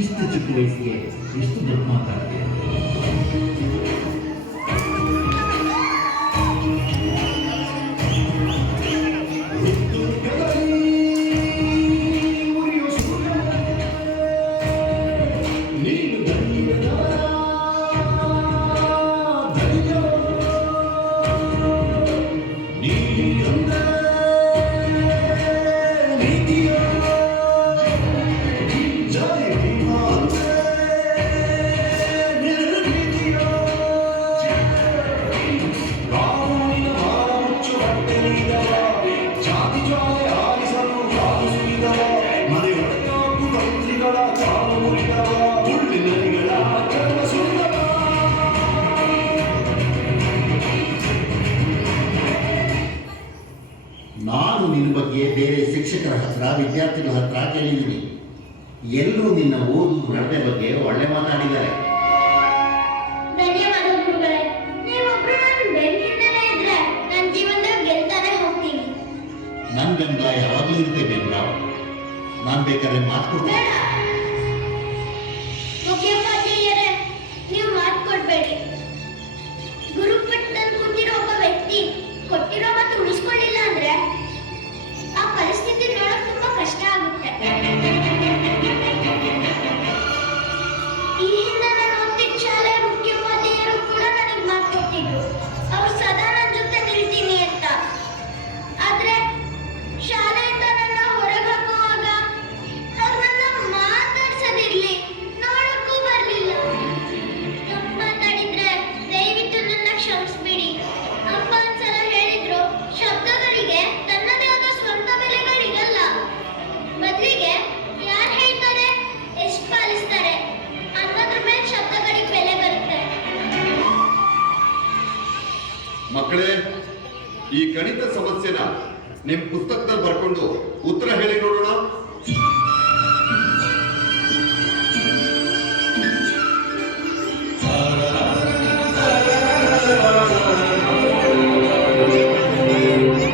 ಇಷ್ಟು ಚಿಕ್ಕ ವಯಸ್ಸಿಗೆ ಎಷ್ಟು ದೊಡ್ಡ ಮಾತಾಡ್ತೀಯ. ನಾನು ನಿನ್ನ ಬಗ್ಗೆ ಬೇರೆ ಶಿಕ್ಷಕರ ಹತ್ರ ವಿದ್ಯಾರ್ಥಿಗಳ ಹತ್ರ ಕೇಳಿದ್ದೀನಿ. ಎಲ್ಲರೂ ನಿನ್ನ ಓದು ನಡತೆ ಬಗ್ಗೆ ಒಳ್ಳೆ ಮಾತಾಡಿದ್ದಾರೆ. ಧನ್ಯವಾದ ಗುರುಗಳೇ. ನೀವೊಬ್ರು ನನ್ನ ಬೆನ್ನಿಂದಲೇ ಇದ್ರೆ ನನ್ನ ಜೀವನದಲ್ಲಿ ಗೆಲ್ತಾನೆ ಹೋಗ್ತೀನಿ. ನನ್ನ ಬೆಂಬಲ ಯಾವಾಗಲೂ ಇರುತ್ತೆ ಭೀಮರಾವ್. ನಾನು ಬೇಕಾದ್ರೆ ಮಾತು ಕೊಡ್ತೀನಿ. ಬೇಡ ಮುಖ್ಯೋಪಾಧ್ಯಾಯರೇ, ನೀವು ಮಾತು ಕೊಡ್ಬೇಡಿ. ಗುರುಪಟ್ಟದಲ್ಲಿ ಕೂತಿರೋ ಒಬ್ಬ ವ್ಯಕ್ತಿ ಕೊಟ್ಟಿರೋ ಮಾತು ಉಳಿಸ್ಕೊಳ್ಳಿಲ್ಲ ಅಂದ್ರೆ ಆ ಪರಿಸ್ಥಿತಿ ನೋಡೋಕೆ ತುಂಬಾ ಕಷ್ಟ ಆಗುತ್ತೆ. ಈ ಹಿಂದೆ ನಾನು ಓದ್ತಿದ್ದ ಶಾಲೆ ಮುಖ್ಯೋಪಾಧ್ಯಾಯರು ಕೂಡ ನನಗೆ ಮಾತು ಕೊಟ್ಟಿದ್ರು, ಅವ್ರು ಸದಾ ನನ್ನ ಜೊತೆ ನಿಲ್ತೀನಿ ಅಂತ. ಆದ್ರೆ ಶಾಲೆಯಿಂದ ನನ್ನ ಹೊರಗೆ ಹಾಕುವಾಗ ಅವ್ರು ನನ್ನ ಮಾತಾಡ್ಸೋದಿರ್ಲಿ, ನೋಡಕ್ಕೂ ಬರ್ಲಿಲ್ಲ. ತಪ್ಪು ಮಾತಾಡಿದ್ರೆ ದಯವಿಟ್ಟು ನನ್ನ ಕ್ಷಮಿಸ್ಬಿಡಿ. ಅಪ್ಪ ಒಂದ್ಸಲ ಹೇಳಿದ್ರು, ಶಬ್ದಗಳಿಗೆ ತನ್ನದೇ ಆದ ಸ್ವಂತ ಬೆಲೆಗಳಿರಲ್ಲ, ಬದಲಿಗೆ ಯಾರು ಹೇಳ್ತಾರೆ, ಎಷ್ಟು ಪಾಲಿಸ್ತಾರೆ ಅನ್ನೋದ್ರ ಮೇಲೆ ಶಬ್ದಗಳಿಗೆ ಬೆಲೆ ಬರುತ್ತೆ. ಮಕ್ಕಳೇ, ಈ ಗಣಿತ ಸಮಸ್ಯೆನ ನಿಮ್ ಪುಸ್ತಕದಲ್ಲಿ ಬರ್ಕೊಂಡು ಉತ್ತರ ಹೇಳಿ ನೋಡೋಣ.